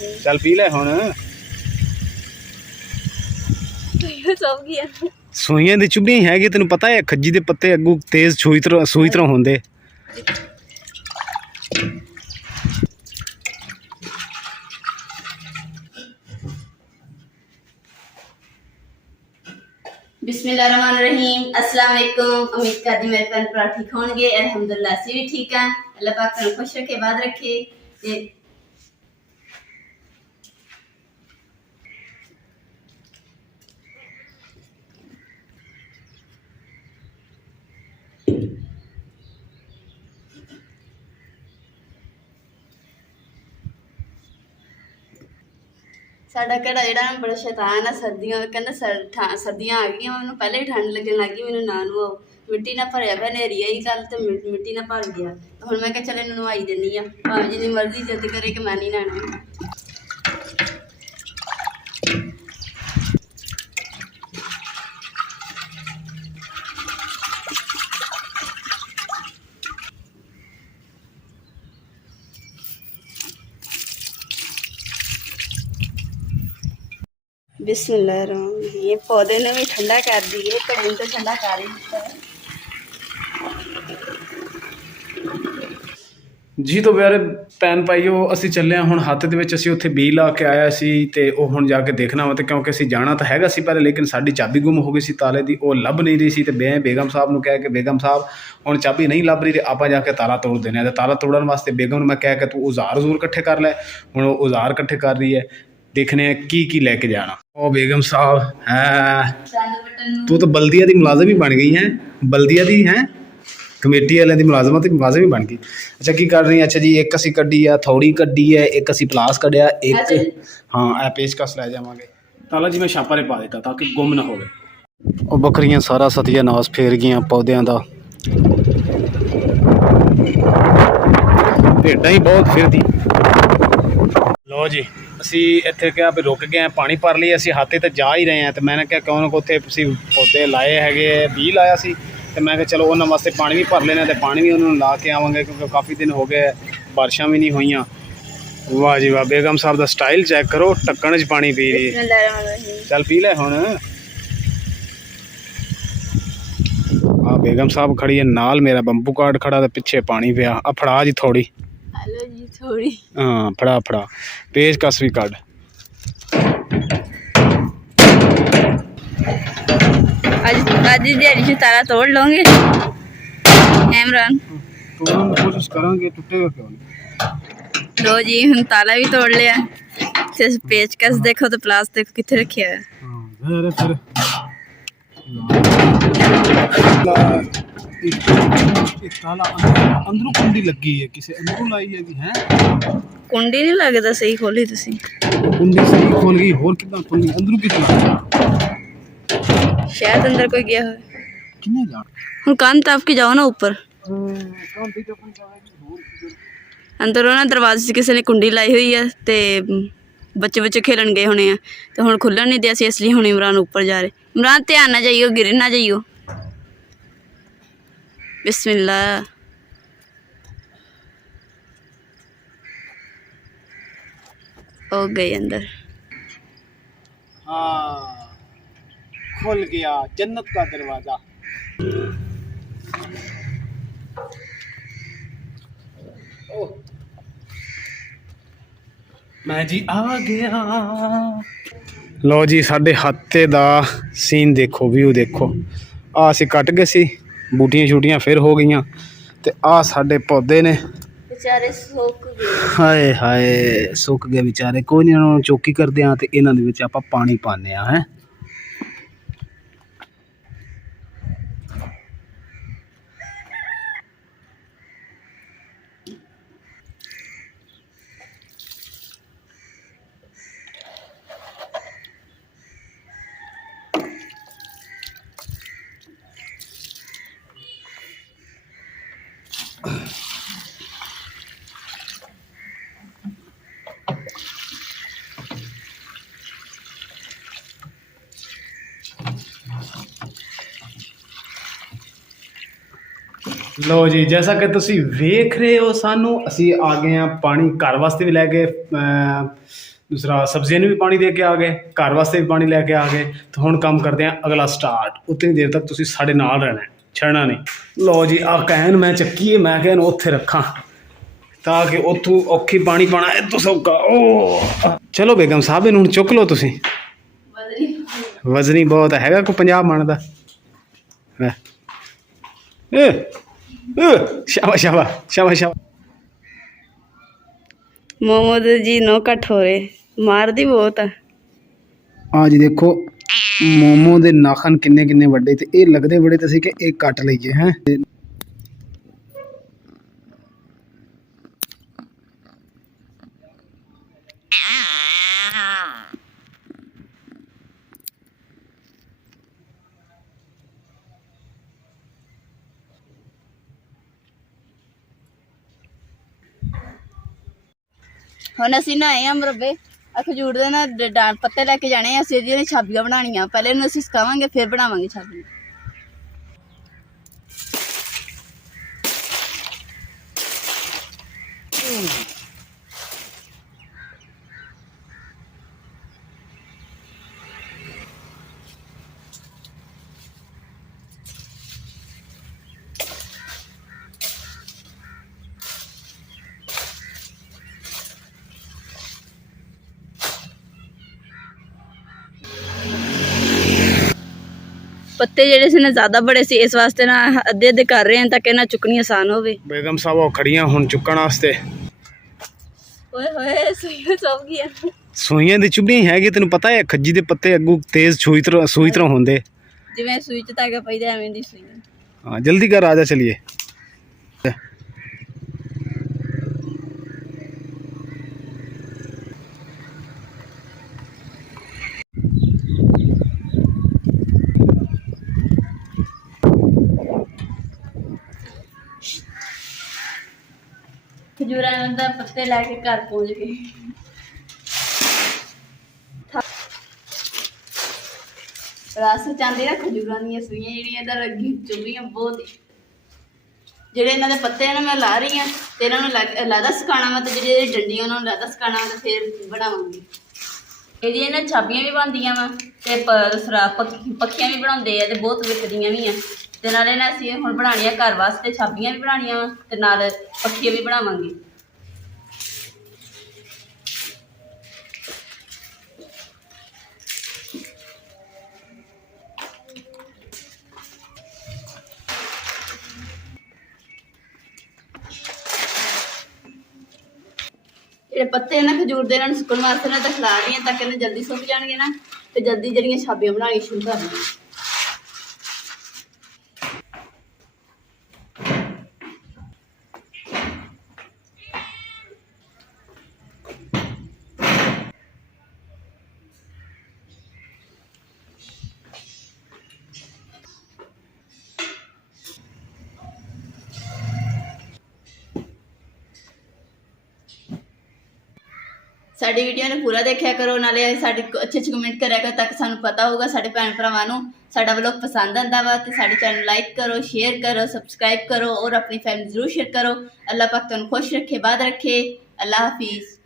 चल पी ले हुण। सूइयां दी चुभियां हैगी तेन पता है खज्जी दे पत्ते अगू तेज सूई तरह होंदे। बिस्मिल्लाहिर्रहमानिर्रहीम। अस्सलाम वालेकुम। उम्मीद करती मेरे भैन भरा ठीक होंगे। अल्हम्दुलिल्लाह असी भी ठीक हैं। अल्लाह पाक तुहानू खुश रखे बाद रखे। साडा घड़ा जिहड़ा ना बड़ा शैतान है। सर्दियां कहंदा सर्दियां आ गई मैनू पहले ही ठंड लगन लग गई। मैनू ना नवाओ मिट्टी ना भरिया पिया नेरी आई कल तो मिट्टी ना भर गया। तो हुण मैं कहा चल इन्हूं नवाई दिंदी आ भावें जिन्नी मर्जी जिद करे कि मैं नहीं नहाना। बिस्मिल्लाहिर्रहमानिर्रहीम। ये पौधे ने भी ठंडा कर दिए घड़े तो ठंडा कर ही दिता है। जी तो प्यारे भैन भाईओ असी चले हुण हत्थ दे विच असी उत्थे बी ला के आया सी ते ओह हुण जाके देखना वा। ते क्योंकि असी जाना तो हैगा सी पहले लेकिन साडी चाबी गुम हो गई सी ताले दी ओह लभ नहीं रही सी। ते मैं बेगम साहब नूं कह के बेगम साहब हुण चाबी नहीं लभ रही ते आपां जाके ताला तोड़ देने। ते ताला तोड़न वास्ते बेगम नूं मैं कह के तू औजार इकट्ठे कर लै। हुण औजार इकट्ठे कर रही है देखने की लैके जाना। ओ बेगम साहब है तू तो बल्दिया दी मुलाजम ही बन गई है। बल्दिया दी है कमेटी वाले की मुलाजमत मुलाजम ही बन गई। अच्छा की कर रही है? अच्छा जी एक असी कड्डी है थोड़ी कड्डी है एक असी प्लास कढ़िया एक हाँ ए पेचकस लै जावांगे। ताला जी मैं छापा ने पा दिता ताकि गुम ना होवे। और बकरियां सारा सत्यानाश फेर गई पौधों का। भेड्डा ही बहुत फिरदी। लो जी असी इत्थे क्या भी रुक गए हैं पानी भर लिए असी हाथे तो जा ही रहे हैं। तो मैंने क्या क्यों उत्थे पौधे लाए है बी लाया सी। तो मैं चलो उन्होंने वास्ते पानी भी भर लेना। तो पानी भी उन्होंने ला के आवांगे क्योंकि काफ़ी दिन हो गए बारिशां भी नहीं हुई। वाह जी वाह बेगम साहब का स्टाइल चेक करो ढक्कन च पानी पी रही है। चल पी ले हुण। हाँ बेगम साहब खड़ी है नाल मेरा बंबू कार्ड खड़ा तो पिछे पानी पिया। आ फड़ा जी थोड़ी हाँ फड़ा फड़ा पेचकस भी कढ़। आज दिहाड़ी तारा तोड़ लोगे इमरान? कोशिश करांगे टूटेगा क्यों नहीं। लो जी हम ताला भी तोड़ लिया। पेचकस देखो तो प्लास देखो कितने रखे है। अंदरों कुंडी लगी है किसी अंदरों लाई है कि हैं कुंडी नहीं लगता सही खोली तुसी कुंडी सही खोल गई होर कितना खोली अंदरों कितना शायद अंदर कोई गया हो। किन्ने जा हुन कान ताप के जाओ ना ऊपर अंदर ना दरवाजे से किसी ने कुंडी लाई हुई है। ते बच्चे बच्चे खेलन गए होने हैं तो हुण खुलन नहीं दिया इसलिए हुण इमरान ऊपर जा रहे। इमरान ध्यान ना जाइयो गिर ना जाइयो। बिस्मिल्लाह हो गए अंदर। हाँ खुल गया जन्नत का दरवाजा। मैं जी आ गया। लो जी साढ़े हाथे दा सीन देखो व्यू देखो। आ असी कट गए सी बूटियां शूटियां फिर हो गई। ते आ साढ़े पौधे ने बेचारे सुक गए। हाय हाय सुक गए बेचारे। कोई नहीं इन्होंने चौकी करते हैं तो इन्हों दे विच आपां पानी पाने हैं। लो जी जैसा कि तुसी वेख रहे हो सानू असी आ गए हैं पानी घर वास्ते भी लै गए ਦੂਸਰਾ ਸਬਜ਼ੀਆਂ ਨੂੰ ਵੀ ਪਾਣੀ ਦੇ ਕੇ ਆ ਗਏ, ਘਰ ਵਾਸਤੇ ਵੀ ਪਾਣੀ ਲੈ ਕੇ ਆ ਗਏ। ਤਾਂ ਹੁਣ ਕੰਮ ਕਰਦੇ ਹਾਂ ਅਗਲਾ ਸਟਾਰਟ। ਉਤਨੀ ਦੇਰ ਤੱਕ ਤੁਸੀਂ ਸਾਡੇ ਨਾਲ ਰਹਿਣਾ, ਛੱਡਣਾ ਨਹੀਂ। ਲਓ ਜੀ, ਆਹ ਕੈਨ ਮੈਂ ਚੱਕੀ ਹੈ, ਮੈਂ ਕਿਹਾ ਇਹਨੂੰ ਉੱਥੇ ਰੱਖਾਂ ਤਾਂ ਕਿ ਉੱਥੋਂ ਔਖੀ ਪਾਣੀ ਪਾਣਾ ਇੱਥੋਂ ਸੌਖਾ। ਓ ਚਲੋ ਬੇਗਮ ਸਾਹਿਬ, ਇਹਨੂੰ ਹੁਣ ਚੁੱਕ ਲਓ ਤੁਸੀਂ। ਵਜ਼ਨੀ ਬਹੁਤ ਹੈਗਾ, ਕੋਈ 50 ਮਣ ਦਾ। शाबाश शाबाश शाबाश शाबाश। मोमोज जी नो कट हो रहे, मार दी बहुत है। आज देखो मोमो दे नाखन किन्ने किन्ने वड्डे ते ये लगदे बड़े ते सी कि एक कट लईए हैं। ਹੁਣ ਅਸੀਂ ਨਹਾਏ ਆ ਮਰਬੇ ਆ ਖਜੂਰ ਦੇ ਨਾ ਪੱਤੇ ਲੈ ਕੇ ਜਾਣੇ ਆ। ਅਸੀਂ ਇਹਦੀਆਂ ਛਾਬੀਆਂ ਬਣਾਉਣੀਆਂ, ਪਹਿਲੇ ਇਹਨੂੰ ਅਸੀਂ ਸੁਕਾਵਾਂਗੇ ਫਿਰ ਬਣਾਵਾਂਗੇ ਛਾਬੀ। पत्ते जेडे से ना ज्यादा बड़े सी, इस वास्ते ना अद्धे अद्धे कर रहे हैं ताकि ना चुकनी आसान होवे। बेगम साहब खड़ियां हुन चुकण वास्ते। ओए होए सुइयां चुभ गई। ਸੂਈਆਂ ਦੀ ਚੁਭਣੀ ਹੈਗੀ, ਤੈਨੂੰ ਪਤਾ ਹੈ ਖੱਜੀ ਦੇ ਪੱਤੇ ਅੱਗੂ ਤੇਜ਼ ਸੂਈ ਤਰ੍ਹਾਂ ਹੁੰਦੇ, ਜਿਵੇਂ ਸੂਈ ਚ ਧਾਗਾ ਪਈਦਾ ਐਵੇਂ ਦੀ ਸੂਈ। ਹਾਂ ਜਲਦੀ ਕਰ, ਆ ਜਾ ਚਲੀਏ। खजूरा ਦਾ ਪੱਤੇ ਲੈ ਕੇ ਘਰ ਪਹੁੰਚ ਗਏ। ਰਸ ਚਾਂਦੇ ਨਾ ਖਜੂਰਾਂ ਦੀਆਂ ਸੂਈਆਂ ਜਿਹੜੀਆਂ ਇਹਦਾ ਲੱਗੀ ਚੁੱਭੀਆਂ ਬਹੁਤ। ਜਿਹੜੇ ਇਹਨਾਂ ਦੇ ਪੱਤੇ ਨੇ ਮੈਂ ਲਾ ਰਹੀ ਹਾਂ ਤੇ ਇਹਨਾਂ ਨੂੰ ਲਾਦਾ ਸੁਕਾਉਣਾ ਵਾ, ਤੇ ਜਿਹੜੇ ਡੰਡੀਆਂ ਉਹਨਾਂ ਨੂੰ ਲਾਦਾ ਸੁਕਾਉਣਾ ਵਾ, ਤੇ ਫਿਰ ਬਣਾਵਾਂਗੀ। ਇਹਦੀਆਂ ਇਹਨਾਂ ਛਾਬੀਆਂ ਵੀ ਬਣਦੀਆਂ ਵਾ ਤੇ ਪੱਖੀਆਂ ਵੀ ਬਣਾਉਂਦੇ ਆ ਤੇ ਬਹੁਤ ਵਿਕਦੀਆਂ ਵੀ ਆ। ਤੇ ਨਾਲੇ ਨਾ ਅਸੀਂ ਹੁਣ ਬਣਾਉਣੀਆਂ ਘਰ ਵਾਸਤੇ, ਛਾਬੀਆਂ ਵੀ ਬਣਾਉਣੀਆਂ ਵਾ ਤੇ ਨਾਲ ਪੱਖੀਆਂ ਵੀ ਬਣਾਵਾਂਗੇ। ਜਿਹੜੇ ਪੱਤੇ ਨਾ ਖਜੂਰ ਦੇ, ਇਹਨਾਂ ਨੂੰ ਸੁੱਕਣ ਵਾਸਤੇ ਨਾ ਤਾਂ ਖਿਲਾ ਰਹੀ ਹਾਂ ਤਾਂ ਕਿ ਇਹਨਾਂ ਜਲਦੀ ਸੁੱਕ ਜਾਣਗੇ ਨਾ, ਤੇ ਜਲਦੀ ਜਿਹੜੀਆਂ ਛਾਬੀਆਂ ਬਣਾਉਣੀਆਂ ਸ਼ੁਰੂ ਕਰ ਦੇਣੀਆਂ। ਸਾਡੀ ਵੀਡੀਓ ਨੂੰ ਪੂਰਾ ਦੇਖਿਆ ਕਰੋ, ਨਾਲੇ ਸਾਡੇ ਅੱਛੇ ਕਮੈਂਟ ਕਰਿਆ ਕਰੋ ਤਾਂ ਕਿ ਸਾਨੂੰ ਪਤਾ ਹੋਊਗਾ ਸਾਡੇ ਭੈਣ ਭਰਾਵਾਂ ਨੂੰ ਸਾਡਾ ਵਲੌਗ ਪਸੰਦ ਆਂਦਾ ਵਾ। ਤੇ ਸਾਡੇ ਚੈਨਲ ਲਾਈਕ ਕਰੋ, ਸ਼ੇਅਰ ਕਰੋ, ਸਬਸਕ੍ਰਾਈਬ ਕਰੋ ਔਰ ਆਪਣੀ ਫੈਮਿਲੀ ਜ਼ਰੂਰ ਸ਼ੇਅਰ ਕਰੋ। ਅੱਲਾਹ ਪਾਕ ਤੁਹਾਨੂੰ ਖੁਸ਼ ਰੱਖੇ, ਬਾਦ ਰੱਖੇ। ਅੱਲਾਹ ਹਾਫਿਜ਼।